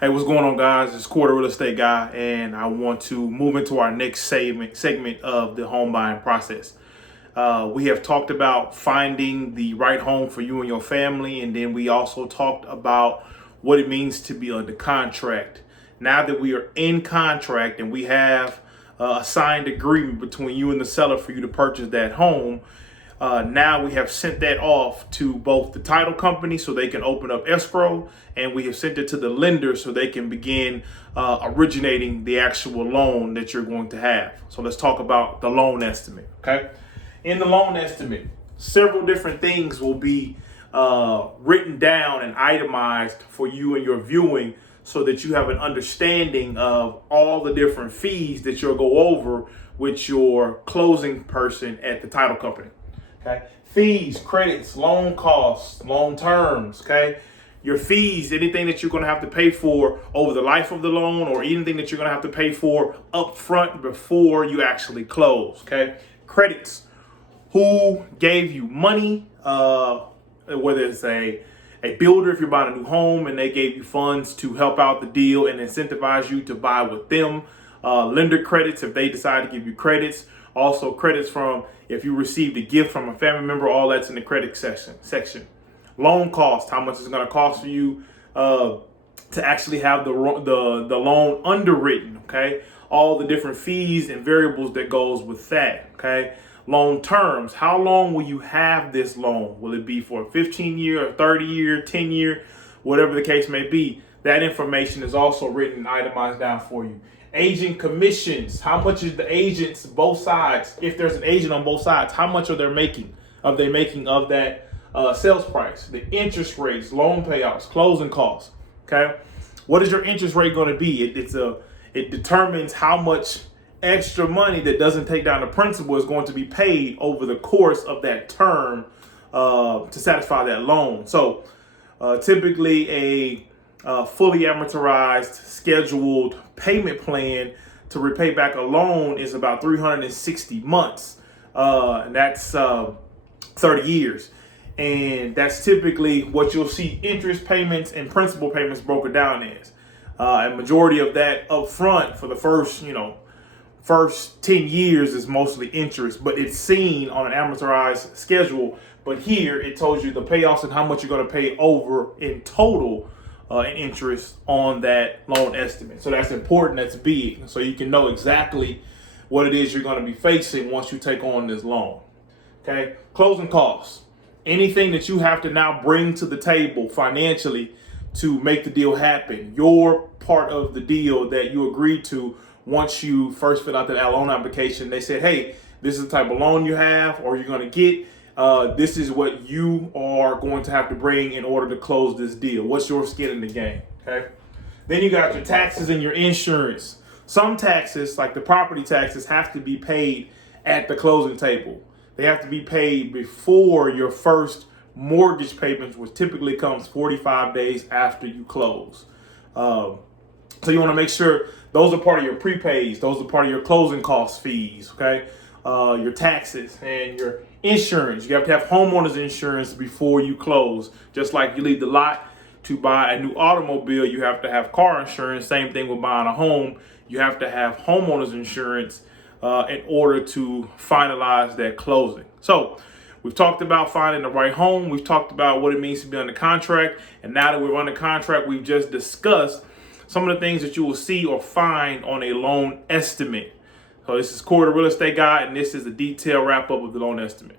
Hey, what's going on, guys? It's Cory, Real Estate Guy, and I want to move into our next segment of the home buying process. We have talked about finding the right home for you and your family, and then we also talked about what it means to be under contract. Now that we are in contract and we have a signed agreement between you and the seller for you to purchase that home, now we have sent that off to both the title company so they can open up escrow, and we have sent it to the lender so they can begin originating the actual loan that you're going to have. So let's talk about the loan estimate, okay? In the loan estimate, several different things will be written down and itemized for you and your viewing so that you have an understanding of all the different fees that you'll go over with your closing person at the title company. Okay, fees, credits, loan costs, loan terms, okay? Your fees, anything that you're going to have to pay for over the life of the loan, or anything that you're going to have to pay for up front before you actually close, okay? Credits, who gave you money, whether it's a builder if you're buying a new home and they gave you funds to help out the deal and incentivize you to buy with them. Lender credits if they decide to give you credits. Also credits from if you received a gift from a family member, all that's in the credit section. Loan cost, how much it's going to cost for you to actually have the loan underwritten, okay? All the different fees and variables that goes with that, okay? Loan terms, how long will you have this loan? Will it be for a 15-year, or 30-year, 10-year, whatever the case may be? That information is also written and itemized down for you. Agent commissions, how much is the agents, both sides, if there's an agent on both sides, how much are they making of that sales price? The interest rates, loan payouts, closing costs, okay? What is your interest rate going to be? It determines how much extra money that doesn't take down the principal is going to be paid over the course of that term to satisfy that loan. So typically a fully amortized scheduled payment plan to repay back a loan is about 360 months. And that's 30 years. And that's typically what you'll see interest payments and principal payments broken down as. A majority of that up front for the first 10 years is mostly interest, but it's seen on an amortized schedule. But here it tells you the payoffs and how much you're going to pay over in total in interest on that loan estimate. So that's important, that's big, so you can know exactly what it is you're going to be facing once you take on this loan. Okay, closing costs, anything that you have to now bring to the table financially to make the deal happen, your part of the deal that you agreed to. Once you first fill out that loan application, they said, hey, this is the type of loan you have or you're going to get. This is what you are going to have to bring in order to close this deal. What's your skin in the game? Okay. Then you got your taxes and your insurance. Some taxes, like the property taxes, have to be paid at the closing table. They have to be paid before your first mortgage payments, which typically comes 45 days after you close. So you want to make sure those are part of your prepays. Those are part of your closing cost fees, okay? Your taxes and your insurance. You have to have homeowners insurance before you close. Just like you leave the lot to buy a new automobile, you have to have car insurance. Same thing with buying a home. You have to have homeowners insurance in order to finalize that closing. So we've talked about finding the right home. We've talked about what it means to be under contract. And now that we're under contract, we've just discussed some of the things that you will see or find on a loan estimate. So this is Cory, the Real Estate Guy, and this is a detailed wrap up of the loan estimate.